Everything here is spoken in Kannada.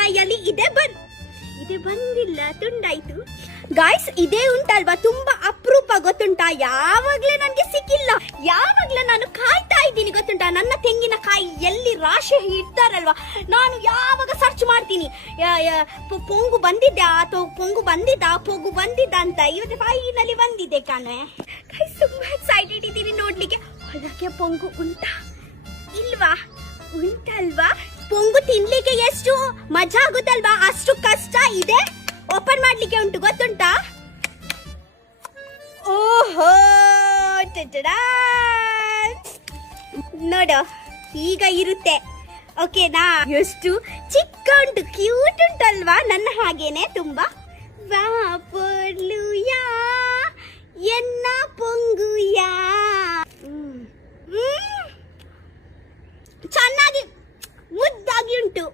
ಕೈಯಲ್ಲಿ ಇದೆ ಬಂದಿಲ್ಲ, ತುಂಡಾಯ್ತು. ಗಾಯ್ಸ್, ಇದೇ ಉಂಟಲ್ವಾ ತುಂಬಾ ಅಪರೂಪ ಗೊತ್ತುಂಟಾ? ಯಾವಾಗ್ಲೇ ನನ್ಗೆ ಸಿಕ್ಕಿಲ್ಲ, ಯಾವಾಗ್ಲೇ ನಾನು ಕಾಯ್ತಾ ಇದ್ದೀನಿ ಗೊತ್ತುಂಟಾ? ನನ್ನ ತೆಂಗಿನಕಾಯಿ ಎಲ್ಲಿ ರಾಶಿ ಇಡ್ತಾರಲ್ವಾ, ನಾನು ಯಾವಾಗ ಸರ್ಚ್ ಮಾಡ್ತೀನಿ ಪೊಂಗು ಬಂದಿದ್ದ ಅಂತ. ಇವತ್ತು ಫೈನಲಿ ಬಂದಿದೆ ಕಾಣೆ. ಗಾಯ್ಸ್, ತುಂಬಾ ಎಕ್ಸೈಟೆಡ್ ಇದ್ದೀನಿ ನೋಡ್ಲಿಕ್ಕೆ. ಒಳಗೆ ಪೊಂಗು ಉಂಟಾ ಇಲ್ವಾ? ಉಂಟಲ್ವಾ? ಪೊಂಗು ತಿನ್ಲಿಕ್ಕೆ ಎಷ್ಟು ಮಜಾ ಆಗುತ್ತಲ್ವಾ, ಅಷ್ಟು ಕಷ್ಟ ಇದೆ ಓಪನ್ ಮಾಡ್ಲಿಕ್ಕೆ ಉಂಟು ಗೊತ್ತುಂಟಾ? ಓಹೋ, ನೋಡು ಈಗ ಇರುತ್ತೆ. ಓಕೆನಾ? ಎಷ್ಟು ಚಿಕ್ಕ ಉಂಟು, ಕ್ಯೂಟ್ ಉಂಟಲ್ವಾ? ನನ್ನ ಹಾಗೇನೆ ತುಂಬಾ. ವಾ ಪೊರ್ಲುಯಾ ಎನ್ನ ಪೊಂಗುಯಾ, ಚೆನ್ನಾಗಿ ಮುದ್ದಾಗಿ ಉಂಟು.